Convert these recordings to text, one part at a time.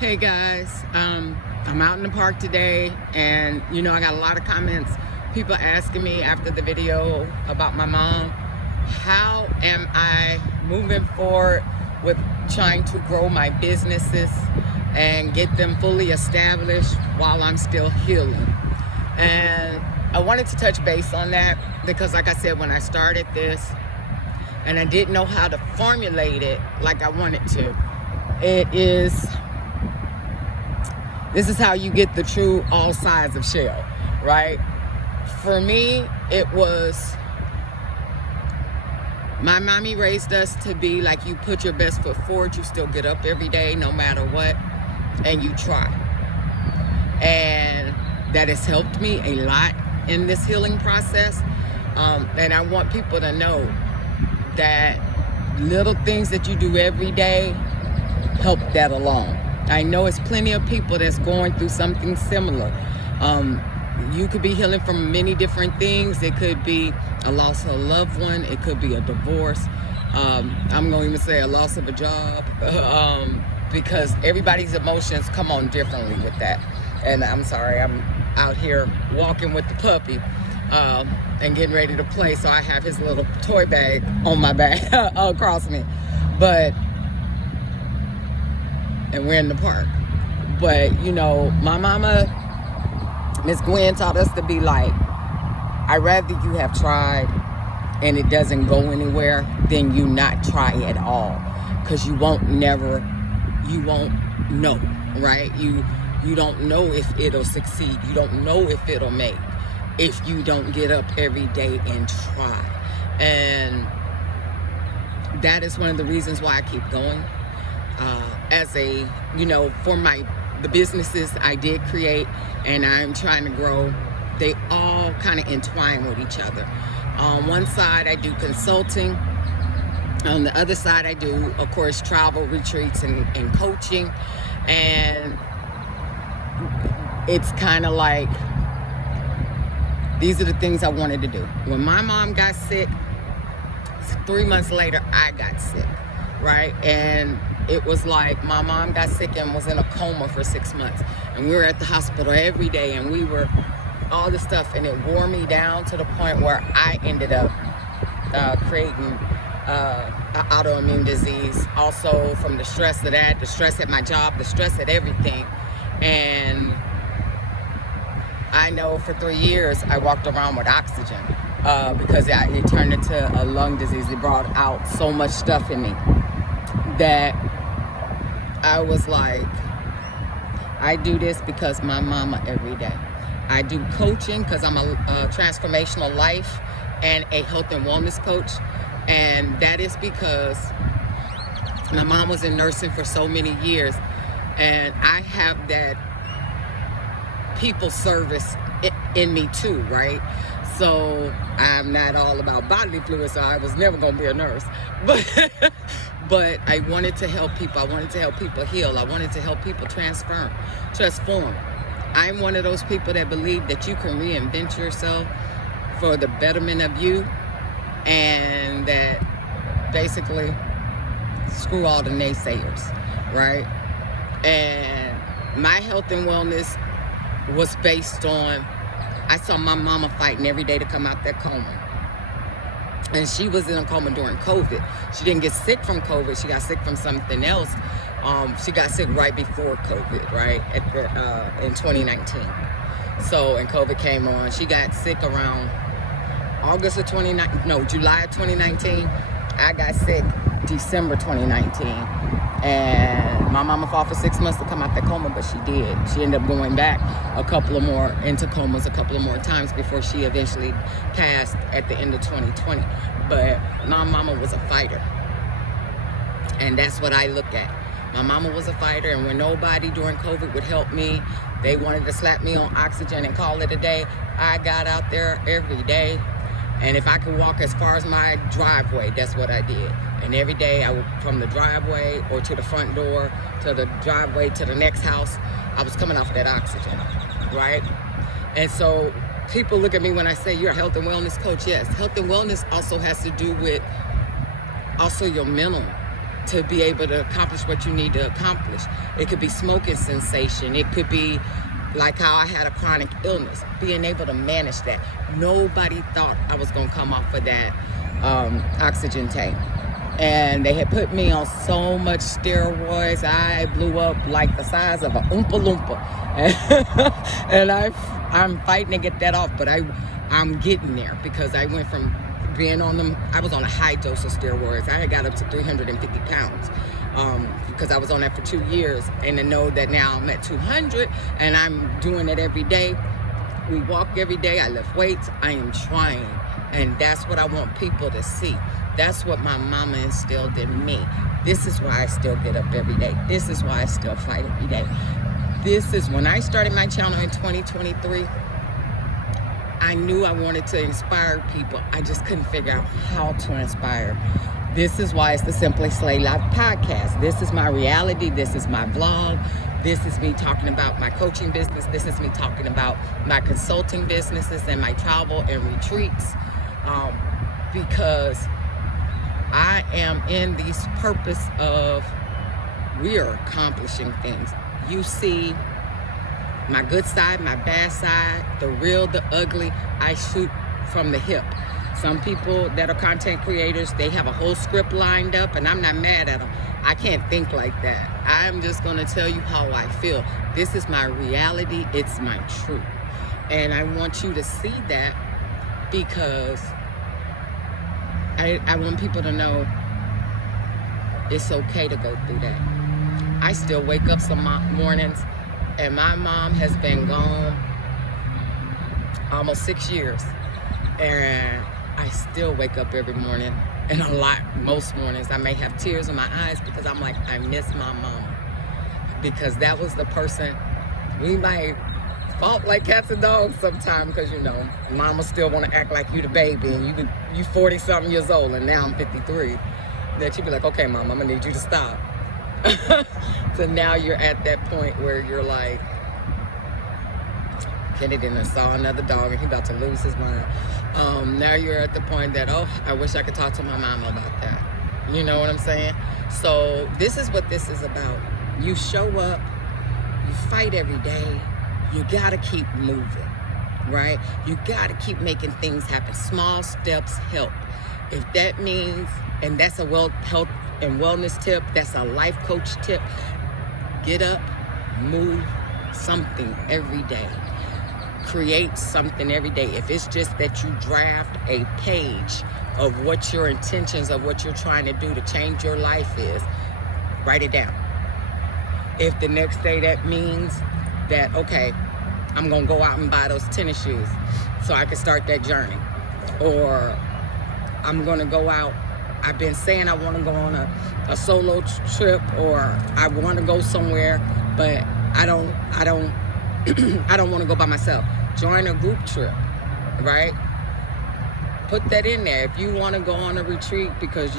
Hey guys, I'm out in the park today, and I got a lot of comments, people asking me after the video about my mom. How am I moving forward with trying to grow my businesses and get them fully established while I'm still healing? And I wanted to touch base on that because, like I said, when I started this and I didn't know how to formulate it like I wanted to, this is how you get the true all sides of Chelle, right? For me, it was, my mommy raised us to be like, you put your best foot forward, you still get up every day no matter what, and you try. And that has helped me a lot in this healing process. And I want people to know that little things that you do every day help that along. I know it's plenty of people that's going through something similar. You could be healing from many different things. It could be a loss of a loved one. It could be a divorce. I'm going to even say a loss of a job, because everybody's emotions come on differently with that. And I'm sorry, I'm out here walking with the puppy and getting ready to play. So I have his little toy bag on my back across me. And we're in the park. But, my mama, Miss Gwen, taught us to be like, I'd rather you have tried and it doesn't go anywhere than you not try at all. Because you won't know, right? You don't know if it'll succeed. You don't know if it'll make, if you don't get up every day and try. And that is one of the reasons why I keep going. For the businesses I did create and I'm trying to grow, they all kind of entwine with each other. On one side, I do consulting. On the other side, I do, of course, travel, retreats, and coaching. And it's kind of like, these are the things I wanted to do. When my mom got sick, 3 months later, I got sick, right? And it was like my mom got sick and was in a coma for 6 months. And we were at the hospital every day, and we were all this stuff, and it wore me down to the point where I ended up creating an autoimmune disease, also from the stress of that, the stress at my job, the stress at everything. And I know for 3 years I walked around with oxygen because it turned into a lung disease. It brought out so much stuff in me that I was like, I do this because my mama every day. I do coaching because I'm a transformational life and a health and wellness coach. And that is because my mom was in nursing for so many years. And I have that people service in me too, right? So I'm not all about bodily fluids, so I was never going to be a nurse. But I wanted to help people. I wanted to help people heal. I wanted to help people transform. I'm one of those people that believe that you can reinvent yourself for the betterment of you, and that basically screw all the naysayers, right? And my health and wellness was based on, I saw my mama fighting every day to come out that coma. And she was in a coma during COVID. She didn't get sick from COVID. She got sick from something else. She got sick right before COVID, right? In 2019. So, and COVID came on. She got sick around July of 2019. I got sick December 2019. And my mama fought for 6 months to come out that coma, but she did. She ended up going back into comas a couple of more times before she eventually passed at the end of 2020. But my mama was a fighter. And that's what I look at. My mama was a fighter, and when nobody during COVID would help me, they wanted to slap me on oxygen and call it a day. I got out there every day. And if I could walk as far as my driveway, that's what I did. And every day, from the driveway or to the front door, to the driveway, to the next house, I was coming off of that oxygen, right? And so people look at me when I say you're a health and wellness coach. Yes, health and wellness also has to do with also your mental to be able to accomplish what you need to accomplish. It could be smoking cessation. It could be like how I had a chronic illness, being able to manage that. Nobody thought I was going to come off of that oxygen tank. And they had put me on so much steroids. I blew up like the size of an Oompa Loompa. And I'm fighting to get that off, but I'm getting there, because I went from being on them, I was on a high dose of steroids. I had got up to 350 pounds because I was on that for 2 years. And to know that now I'm at 200 and I'm doing it every day. We walk every day, I lift weights, I am trying. And that's what I want people to see. That's what my mama instilled in me. This is why I still get up every day. This is why I still fight every day. This is when I started my channel in 2023. I knew I wanted to inspire people. I just couldn't figure out how to inspire. This is why it's the Simply Slay Life podcast. This is my reality. This is my vlog. This is me talking about my coaching business. This is me talking about my consulting businesses and my travel and retreats. Because I am in this purpose of, we are accomplishing things. You see my good side, my bad side, the real, the ugly. I shoot from the hip. Some people that are content creators, they have a whole script lined up, and I'm not mad at them. I can't think like that. I'm just gonna tell you how I feel. This is my reality, it's my truth. And I want you to see that, because I want people to know it's okay to go through that. I still wake up some mornings, and my mom has been gone almost 6 years. And I still wake up every morning, and most mornings, I may have tears in my eyes, because I'm like, I miss my mama. Because that was the person, we might fault like cats and dogs sometimes, because, you know, mama still want to act like you the baby, and you 40-something years old, and now I'm 53. That you be like, okay, mom, I'm going to need you to stop. So now you're at that point where you're like, Kennedy done saw another dog and he about to lose his mind. Now you're at the point that, oh, I wish I could talk to my mama about that. You know what I'm saying? So this is what this is about. You show up, you fight every day, you gotta keep moving, right? You gotta keep making things happen. Small steps help. If that means, and that's a health and wellness tip, that's a life coach tip, get up, move something every day. Create something every day. If it's just that you draft a page of what your intentions of what you're trying to do to change your life is, write it down. If the next day that means that, okay, I'm gonna go out and buy those tennis shoes so I can start that journey, or I'm gonna go out, I've been saying I want to go on a solo trip, or I want to go somewhere, but I don't I don't want to go by myself. Join a group trip, right? Put that in there. If you want to go on a retreat because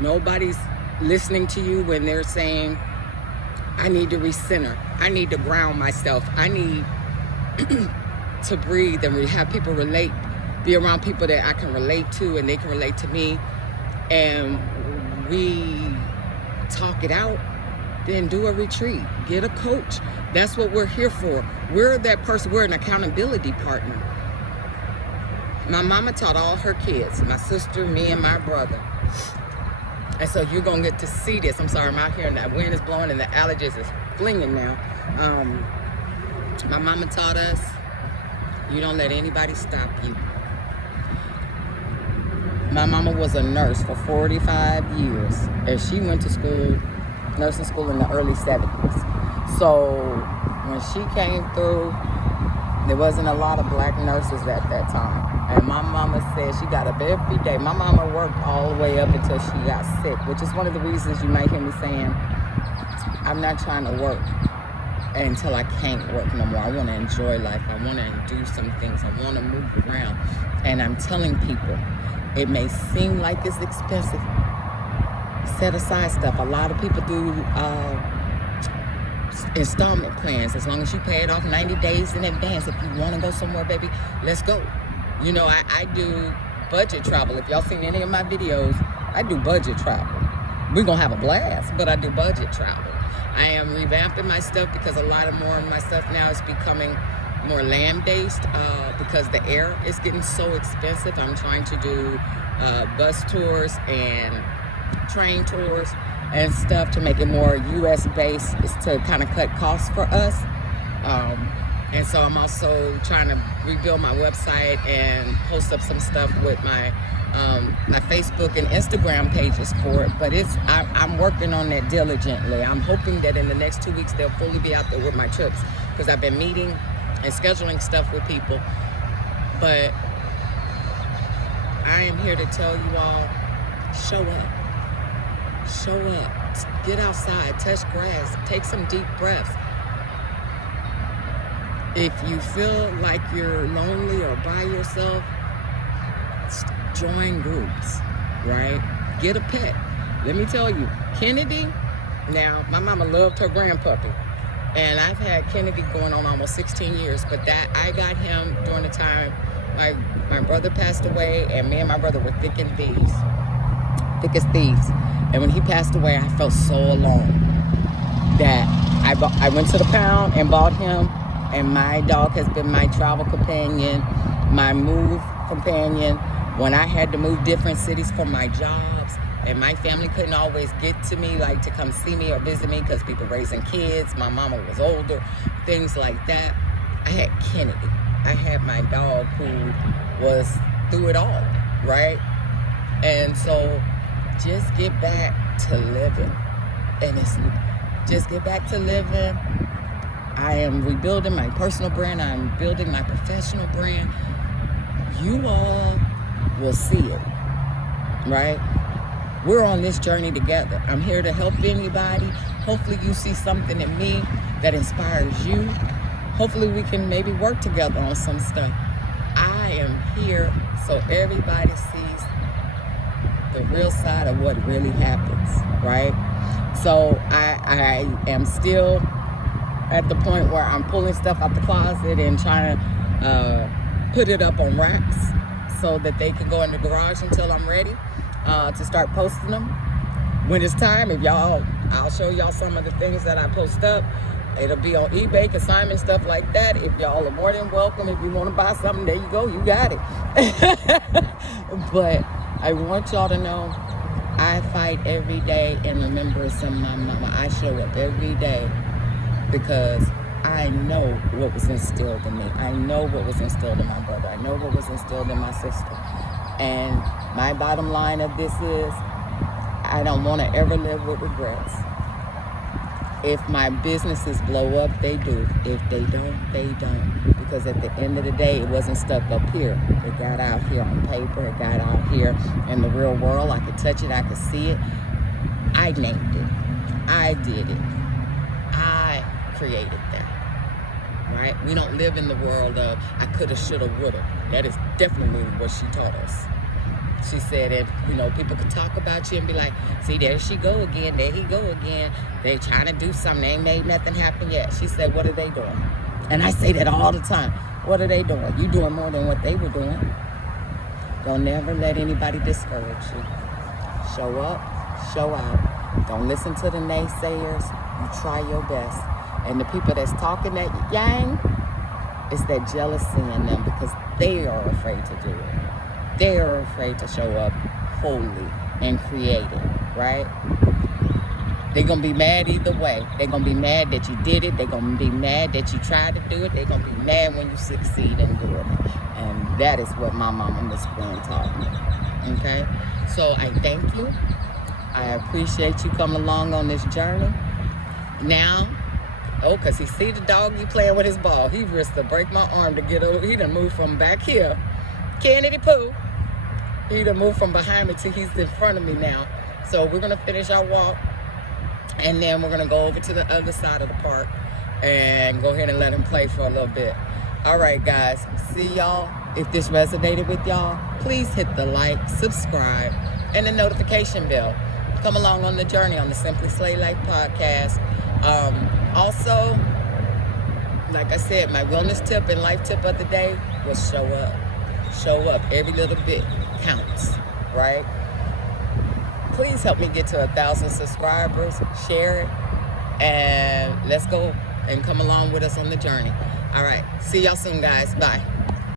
nobody's listening to you when they're saying, I need to recenter, I need to ground myself, I need to breathe and have people be around people that I can relate to and they can relate to me, and we talk it out, then do a retreat. Get a coach. That's what we're here for. We're that person. We're an accountability partner. My mama taught all her kids, my sister, me, and my brother. And so you're going to get to see this. I'm sorry, I'm out here and that wind is blowing and the allergies is flinging now. My mama taught us, you don't let anybody stop you. My mama was a nurse for 45 years, and she went to school, nursing school in the early 70s. So when she came through, there wasn't a lot of black nurses at that time. And my mama said she got up every day. My mama worked all the way up until she got sick, which is one of the reasons you might hear me saying, I'm not trying to work until I can't work no more. I want to enjoy life. I want to do some things. I want to move around. And I'm telling people, it may seem like it's expensive. Set aside stuff. A lot of people do installment plans. As long as you pay it off 90 days in advance. If you want to go somewhere, baby, let's go. You know, I do budget travel. If y'all seen any of my videos, I do budget travel. we're going to have a blast, but I do budget travel. I am revamping my stuff because a lot of more of my stuff now is becoming more land-based because the air is getting so expensive. I'm trying to do bus tours and train tours and stuff to make it more U.S. based, to kind of cut costs for us. And so I'm also trying to rebuild my website and post up some stuff with my my Facebook and Instagram pages for it. But I'm working on that diligently. I'm hoping that in the next 2 weeks they'll fully be out there with my trips, because I've been meeting and scheduling stuff with people. But I am here to tell you all, show up. Show up. Get outside, touch grass, take some deep breaths. If you feel like you're lonely or by yourself, join groups, right? Get a pet. Let me tell you, Kennedy, now my mama loved her grandpuppy, and I've had Kennedy going on almost 16 years, but that I got him during the time my brother passed away, and me and my brother were thick as thieves. And when he passed away, I felt so alone that I went to the pound and bought him. And my dog has been my travel companion, my move companion. When I had to move different cities for my jobs, and my family couldn't always get to me, like to come see me or visit me because people raising kids, my mama was older, things like that. I had Kennedy. I had my dog who was through it all, right? And so just get back to living. And it's just get back to living. I am rebuilding my personal brand. I'm building my professional brand. You all will see it, right? We're on this journey together. I'm here to help anybody. Hopefully you see something in me that inspires you. Hopefully we can maybe work together on some stuff. I am here so everybody sees the real side of what really happens, right? So I am still at the point where I'm pulling stuff out the closet and trying to put it up on racks so that they can go in the garage until I'm ready to start posting them. When it's time, I'll show y'all some of the things that I post up. It'll be on eBay, consignment, stuff like that. If y'all are more than welcome, if you want to buy something, there you go, you got it. But I want y'all to know, I fight every day in remembrance of my mama. I show up every day because I know what was instilled in me. I know what was instilled in my brother. I know what was instilled in my sister. And my bottom line of this is, I don't want to ever live with regrets. If my businesses blow up, they do. If they don't, they don't. Because at the end of the day, it wasn't stuck up here. It got out here on paper. It got out here in the real world. I could touch it. I could see it. I named it. I did it. I created that. Right? We don't live in the world of I coulda, shoulda, woulda. That is definitely what she taught us. She said that, people could talk about you and be like, see, there she go again, there he go again. They trying to do something, they ain't made nothing happen yet. She said, what are they doing? And I say that all the time. What are they doing? You doing more than what they were doing. Don't never let anybody discourage you. Show up, show out. Don't listen to the naysayers. You try your best. And the people that's talking that yang, it's that jealousy in them because they are afraid to do it. They are afraid to show up wholly and creative, right? They're going to be mad either way. They're going to be mad that you did it. They're going to be mad that you tried to do it. They're going to be mad when you succeed in doing it. And that is what my mama, Miss Gwen, taught me, okay? So I thank you. I appreciate you coming along on this journey. Now, because he see the dog, you playing with his ball. He risked to break my arm to get over. He done moved from back here. Kennedy Pooh. He done moved from behind me to he's in front of me now. So we're going to finish our walk. And then we're going to go over to the other side of the park and go ahead and let him play for a little bit. All right, guys. See y'all. If this resonated with y'all, please hit the like, subscribe, and the notification bell. Come along on the journey on the Simply Slay Life podcast. Also, like I said, my wellness tip and life tip of the day was show up. Show up. Every little bit counts, right? Please help me get to 1,000 subscribers. Share it. And let's go and come along with us on the journey. All right. See y'all soon, guys. Bye.